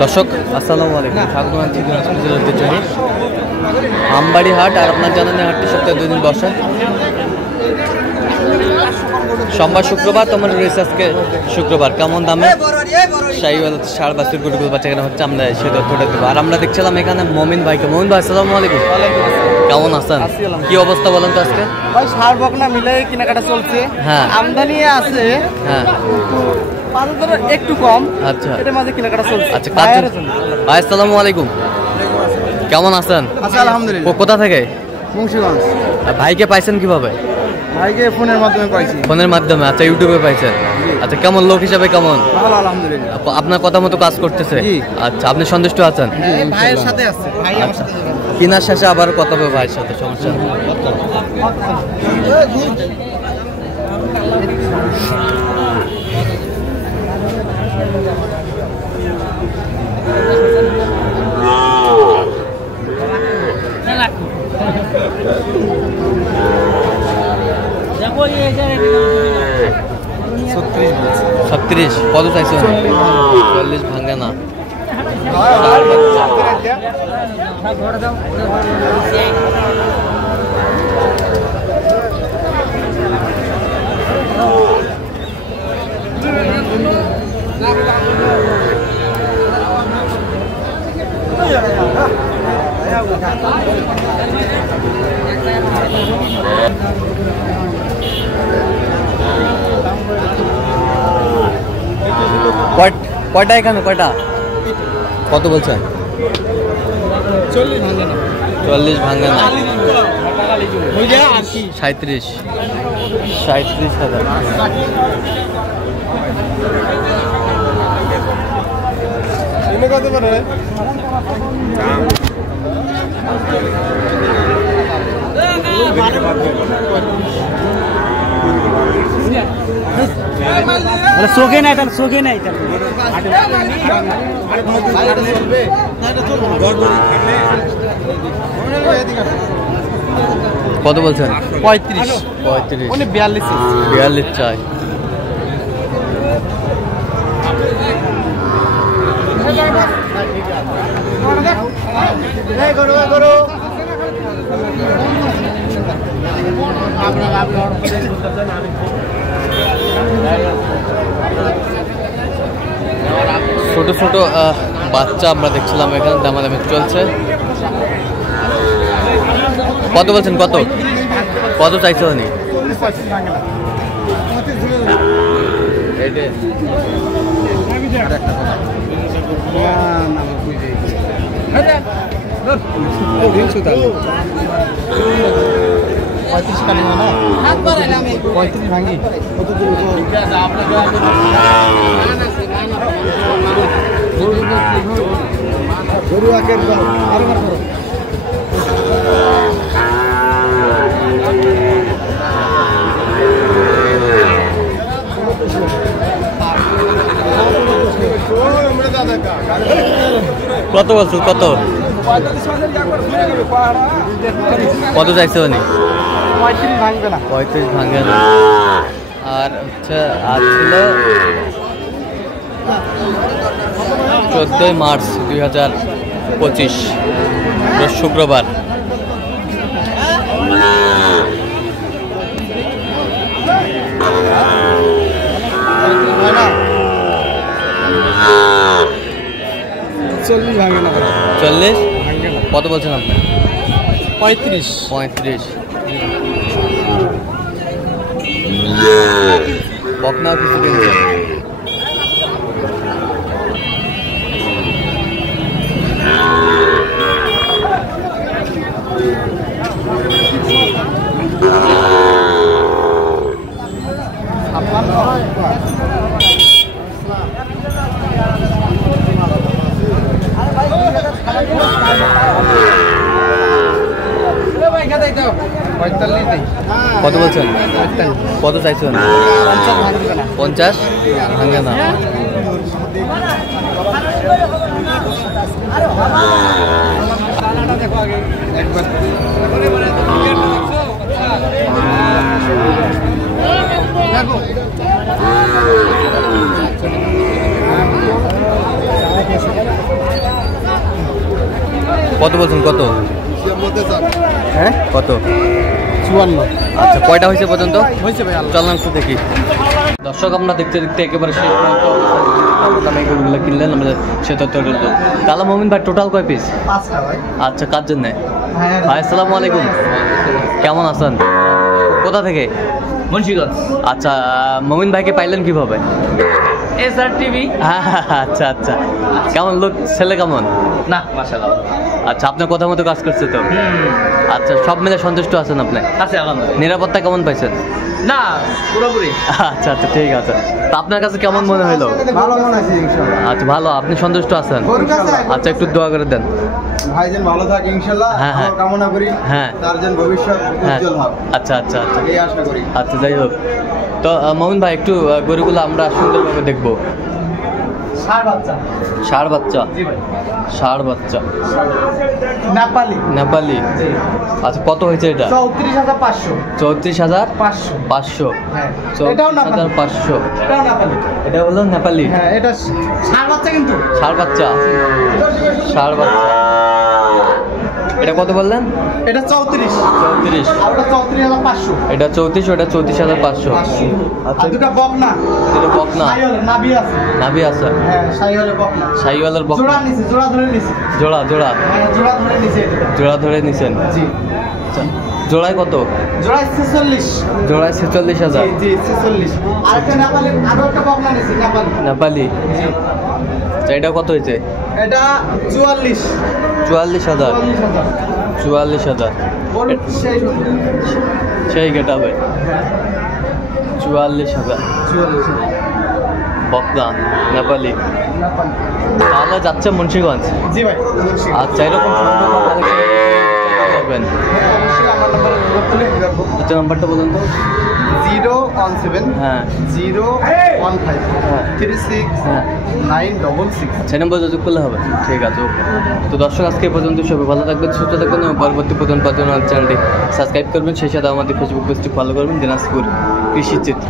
দর্শক আসসালামু আলাইকুম, স্বাগত জানাচ্ছি দিনাজপুর জেলার ঐতিহ্যবাহী আমবাড়ি হাট। আর আপনার জানেন হাটটি সপ্তাহে 2 দিন বসে, সোমবার শুক্রবার। তোমার রয়েছে আজকে শুক্রবার। কেমন দামে শাহিওয়াল ষাঁড় বাছুর গরুগুলো বাচ্চা কেনা হচ্ছে, আমরা সেই তথ্যটা দেবো। আর আমরা দেখছিলাম এখানে মমিন ভাইকে। মমিন ভাই আসসালামু আলাইকুম, কেমন আছেন? কি অবস্থা বলেন তো আজকে? ভাই ষাঁড় বকনা মিলে কেনাকাটা চলছে। হ্যাঁ, আমদানি আছে। হ্যাঁ, একটু কম। আচ্ছা, এটার মাঝে কেনাকাটা চলছে। আচ্ছা ভাই আসসালামু আলাইকুম, কেমন আছেন? আচ্ছা আলহামদুলিল্লাহ। কোথা থেকে? মুন্সিগঞ্জ। ভাইকে পাইছেন কিভাবে? ভাইকে ফোনের মাধ্যমে পাইছি। ফোনের মাধ্যমে? আচ্ছা, ইউটিউবে পাইছেন। আচ্ছা, কেমন লোক হিসাবে কেমন? ভালো আলহামদুলিল্লাহ। আপনার কথা মতো কাজ করতেছে? আচ্ছা, আপনি সন্তুষ্ট আছেন? ভাইয়ের সাথে আছে। ভাই আমার আচ্ছা, সাথে। কিনার শেষে আবার কথা হবে ভাইয়ের সাথে, সমস্যা নেই। ছত্রিশ কত চাইছে? 40 ভাঙে না। কয়টা এখানে কয়টা? কত বলছেন? 40 ভাঙে না। 37,000। চোখে নাই, তাহলে চোখে নাই। কত বলছেন? 35। 42 চাই। ছোট ছোট বাচ্চা আমরা দেখছিলাম এখানে, দামাদামি চলছে। কত বলছেন? কত কত চাইছে উনি? কত বলছেন? কত কত চাইছে উনি? 35 ভাঙবে না। 35 ভাঙে না। আর হচ্ছে আজ ছিল 14 মার্চ 2025, রোজ শুক্রবার। ভাঙে না। 40 কত বলছেন আপনি? 35। বকনা কিছু কিনছেন? কত বলছেন? কত চাইছেন? 50 ভাঙে না। কত বলছেন কত? হ্যাঁ কত? 54 আচ্ছা কয়টা হয়েছে পর্যন্ত? হয়েছে ভাই চললাম একটু দেখি। দর্শক আমরা দেখতে দেখতে একেবারে শেষ পর্যন্ত দামে গরুগুলো কিনলেন আমরা সে তথ্য রইল। তাহলে মমিন ভাই টোটাল কয় পিস? 5টা ভাই। আচ্ছা কার জন্য ভাই? আসসালামু আলাইকুম, কেমন আছেন? কোথা থেকে? মুন্সিগঞ্জ। আচ্ছা মমিন ভাইকে পাইলেন কিভাবে? SR TV. আচ্ছা আচ্ছা, কেমন লোক ছেলে কেমন? না মাশাআল্লাহ। আচ্ছা আপনার কথা মতো কাজ করছে তো? আচ্ছা সব মিলে সন্তুষ্ট আছেন আপনি? আছে আলহামদুলিল্লাহ। নিরাপত্তা কেমন পাইছেন? না পুরোপুরি। আচ্ছা আচ্ছা ঠিক আছে। তা আপনার কাছে কেমন মনে হলো? ভালো মনে আছে ইনশাআল্লাহ। আচ্ছা ভালো, আপনি সন্তুষ্ট আছেন? ওর কাছে আচ্ছা একটু দোয়া করে দেন। ভাইজান ভালো থাক ইনশাআল্লাহ। হ্যাঁ, হ্যাঁ। আমরা কামনা করি হ্যাঁ। তার যেন ভবিষ্যৎ হ্যাঁ উজ্জ্বল হোক, আচ্ছা আচ্ছা আচ্ছা এই আশা করি। আচ্ছা যাই হোক। তো মমিন ভাই একটু গরুগুলো আমরা সুন্দরভাবে দেখবো। ষাঁড় বাচ্চা। ষাঁড় বাচ্চা? জি ভাই। ষাঁড় বাচ্চা নেপালি। নেপালি? জি। আচ্ছা কত হয়েছে এটা? 34,500। 34,500? 500। হ্যাঁ। এটাও নেপালি। 34,500? এটাও নেপালি। এটা হলো নেপালি? হ্যাঁ এটা ষাঁড় বাচ্চা কিন্তু। ষাঁড় বাচ্চা? ষাঁড় বাচ্চা। এটা কত বললেন? এটা 34। 34? আর ওটা 34,500। এটা 34, ওটা 34,500। 500। আচ্ছা আর দুটো বকনা। এটা বকনা? শাহিওয়ালের নাভি আছে। নাভি আছে? হ্যাঁ শাহিওয়ালের বকনা। শাহিওয়ালের জোড়া বকনা? নিছে, জোড়া ধরে নিছে। জোড়া জোড়া? হ্যাঁ জোড়া ধরে নিছে এটা। জোড়া ধরে নিছেন? জি। আচ্ছা জোড়ায় কত? জোড়া 46। জোড়ায় 46,000? জি জি 46। আর একটা নেপালি, আরো একটা বকনা নিছে নেপালি। নেপালি? জি। আচ্ছা এটা কত হয়েছে? এটা 44। 44,000? 44,000। 44,000? ওর সেই সুন্দর। সেই গেটা হবে? হ্যাঁ 44,000 44,000। বকনা নেপালি? নেপালি। তাহলে যাচ্ছে মুন্সিগঞ্জ? জি ভাই। আচ্ছা এরকম সুন্দর কালেকশন করবেন? হ্যাঁ, অবশ্যই আমার নাম্বারে যোগাযোগ করলে রাখবো। আচ্ছা নাম্বারটা বলুন তো। 017 হ্যাঁ 015 হ্যাঁ 36 হ্যাঁ 966। সেই নম্বর যোগাযোগ করলে হবে? ঠিক আছে ওকে। তো দর্শক আজকে এই পর্যন্ত সবাই ভালো থাকবেন, সুস্থ থাকবেন এবং পরবর্তী পর্যন্ত চ্যানেলটি সাবস্ক্রাইব করবেন, সেই সাথে আমাদের ফেসবুক পেজটি ফলো করবেন দিনাজপুর কৃষি চিত্র।